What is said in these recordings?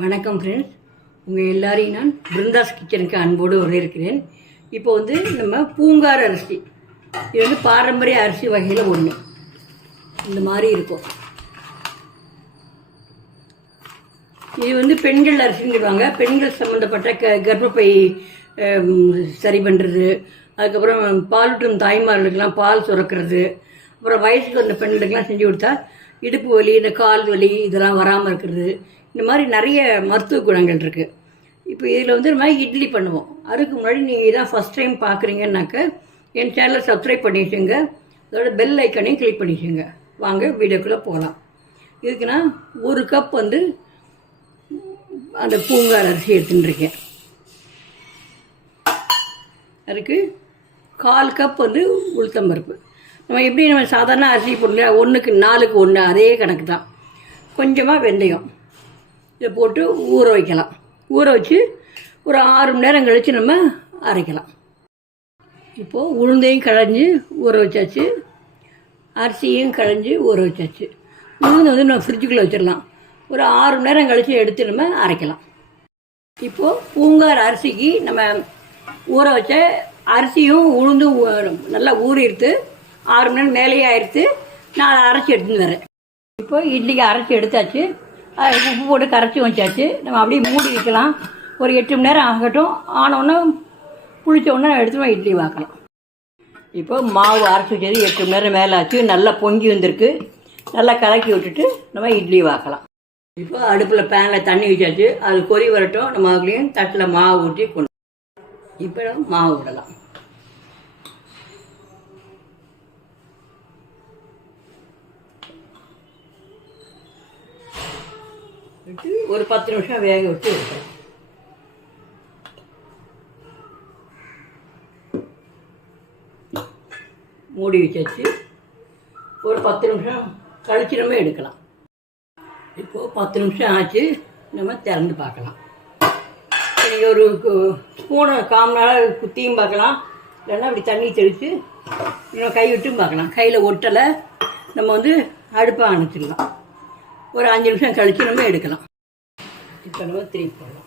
வணக்கம் ஃப்ரெண்ட்ஸ் உங்கள் எல்லாரையும் நான் பிருந்தாஸ் கிச்சனுக்கு அன்போடு வரவேற்கிறேன். இப்போ வந்து நம்ம பூங்கார் அரிசி. இது வந்து பாரம்பரிய அரிசி வகையில் ஒன்று இந்த மாதிரி இருக்கும். இது வந்து பெண்கள் அரிசின்னு சொல்லுவாங்க பெண்கள் சம்மந்தப்பட்ட க கர்ப்பப்பை சரி பண்ணுறது அதுக்கப்புறம் பாலூட்டும் தாய்மார்களுக்கெல்லாம் பால் சுரக்கிறது. அப்புறம் வயசுக்கு வந்த பெண்களுக்கெல்லாம் செஞ்சு கொடுத்தா இடுப்பு வலி இந்த கால் வலி இதெல்லாம் வராமல் இருக்கிறது. இந்த மாதிரி நிறைய மருத்துவ குணங்கள் இருக்குது இப்போ இதில் வந்து நம்ம இட்லி பண்ணுவோம். அதுக்கு முன்னாடி நீங்கள் இதான் ஃபஸ்ட் டைம் பார்க்குறீங்கன்னாக்க என் சேனலை சப்ஸ்கிரைப் பண்ணி அதோட பெல் ஐக்கனையும் கிளிக் பண்ணி வாங்க வீடியோக்குள்ளே போகலாம் இதுக்குன்னா ஒரு கப் வந்து அந்த பூங்கால் அரிசி எடுத்துட்டுருக்கேன் அதுக்கு கால் கப் வந்து உளுத்தம்பருப்பு நம்ம எப்படி நம்ம சாதாரண அரிசி போடல ஒன்றுக்கு நாலுக்கு ஒன்று அதே கணக்கு தான் கொஞ்சமாக வெந்தயம். இதை போட்டு ஊற வைக்கலாம். ஊற வச்சு ஒரு ஆறு மணி நேரம் கழித்து நம்ம அரைக்கலாம். இப்போது உளுந்தையும் களைஞ்சு ஊற வச்சாச்சு. அரிசியும் களைஞ்சு ஊற வச்சாச்சு. உளுந்து வந்து நம்ம ஃப்ரிட்ஜுக்குள்ளே வச்சிடலாம். ஒரு ஆறு மணி நேரம் கழித்து எடுத்து நம்ம அரைக்கலாம். இப்போது பூங்கார் அரிசிக்கு நம்ம ஊற வச்ச அரிசியும் உளுந்தும் நல்லா ஊறிடுத்து ஆறு மணி நேரம் மேலேயே ஆயிடுத்து நான் அரைச்சி எடுத்துன்னு வரேன். இப்போ இட்லிக்கு அரைச்சி எடுத்தாச்சு. அது உப்பு போட்டு கரைச்சி வச்சாச்சு. நம்ம அப்படியே மூடி வைக்கலாம். ஒரு எட்டு மணி நேரம் ஆகட்டும். ஆனோடனே புளிச்ச உடனே எடுத்து நம்ம இட்லி பார்க்கலாம். இப்போ மாவு அரைச்சி வச்சது எட்டு மணி நேரம் மேலே ஆச்சு. நல்லா பொங்கி வந்திருக்கு. நல்லா கலக்கி விட்டுட்டு நம்ம இட்லி பார்க்கலாம். இப்போ அடுப்பில் பேனில் தண்ணி வச்சாச்சு. அது கொதி வரட்டும். நம்ம அதுலேயும் தட்டில் மாவு ஊற்றி கொண்டு இப்போ மாவு விடலாம். விட்டு ஒரு பத்து நிமிஷம் வேக விட்டு எடுக்கலாம் மூடி வச்சாச்சு. ஒரு பத்து நிமிஷம் கழிச்சு நம்ம எடுக்கலாம். இப்போது பத்து நிமிஷம் ஆச்சு. நம்ம திறந்து பார்க்கலாம். நீங்கள் ஒரு ஸ்பூனை காமனால் குத்தியும் பார்க்கலாம். இல்லைன்னா அப்படி தண்ணி தெளித்து இன்னும் கை விட்டும் பார்க்கலாம். கையில் ஒட்டலை. நம்ம வந்து அடுப்பை அணைச்சிடலாம். ஒரு அஞ்சு நிமிஷம் கழித்து நம்ம எடுக்கலாம். இப்போ நம்ம திருப்பி போடலாம்.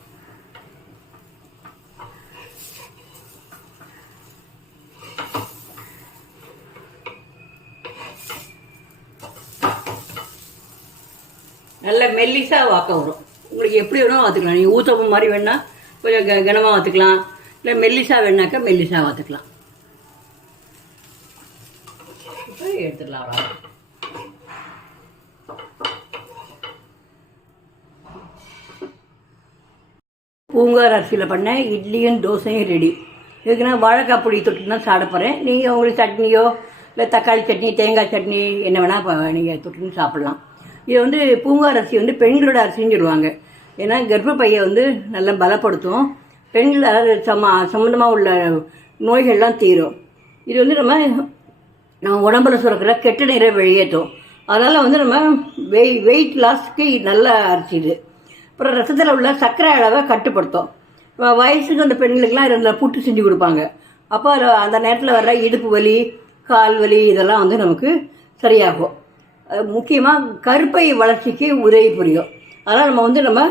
நல்ல மெல்லிசாக வாக்க வரும். உங்களுக்கு எப்படி வேணும் வாத்துக்கலாம். நீங்கள் ஊத்தப்பம் மாதிரி வேணா கொஞ்சம் க கனமாக வாத்துக்கலாம். இல்லை மெல்லிசா வேணாக்கா மெல்லிசா வாத்துக்கலாம். இப்போ எடுத்துக்கலாம் பூங்கார் அரிசியில் பண்ண இட்லியும் தோசையும் ரெடி இதுக்கு நான் வாழைக்காய் பொடி தொட்டு தான் சாப்பிட போகிறேன் நீங்கள் உங்களுக்கு சட்னியோ இல்லை தக்காளி சட்னி தேங்காய் சட்னி என்ன வேணால் நீங்கள் தொட்டுன்னு சாப்பிட்லாம். இது வந்து பூங்கார் அரிசி வந்து பெண்களோட அரிசின்னு சொல்லுவாங்க. ஏன்னா கர்ப்பப்பையை வந்து நல்லா பலப்படுத்தும். பெண்கள் அதாவது சம சம்மந்தமாக உள்ள நோய்கள்லாம் தீரும். இது வந்து நம்ம நம்ம உடம்புல சுரக்கிற கெட்ட நீரை வெளியேற்றும். அதனால் வந்து நம்ம வெய் வெயிட் லாஸ்க்கு நல்ல அரிசி இது. அப்புறம் ரசத்தில் உள்ள சர்க்கரை அளவை கட்டுப்படுத்தும். இப்போ வயசுக்கு அந்த பெண்களுக்கெல்லாம் இருந்த புட்டு செஞ்சு கொடுப்பாங்க. அப்போ அந்த நேரத்தில் வர்ற இடுப்பு வலி கால் வலி இதெல்லாம் வந்து நமக்கு சரியாகும். முக்கியமாக கருப்பை வளர்ச்சிக்கு உதவி புரியும். அதனால் நம்ம வந்து நம்ம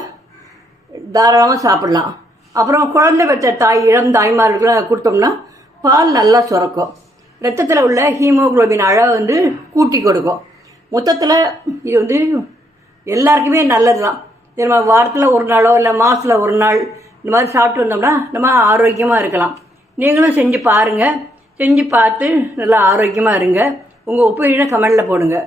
தாராளமாக சாப்பிடலாம். அப்புறம் குழந்தை பெற்ற தாய் இளம் தாய்மார்களுக்கு கொடுத்தோம்னா பால் நல்லா சுரக்கும். ரத்தத்தில் உள்ள ஹீமோகுளோபின் அளவை வந்து கூட்டி கொடுக்கும். மொத்தத்தில் இது வந்து எல்லாருக்குமே நல்லது தான் நம்ம வாரத்தில் ஒரு நாளோ இல்லை மாதத்தில் ஒரு நாள் இந்த மாதிரி சாப்பிட்டு வந்தோம்னா நம்ம ஆரோக்கியமாக இருக்கலாம். நீங்களும் செஞ்சு பாருங்கள் செஞ்சு பார்த்து நல்லா ஆரோக்கியமாக இருங்க. உங்கள் ஒப்பீனியனை கமெண்டில் போடுங்க.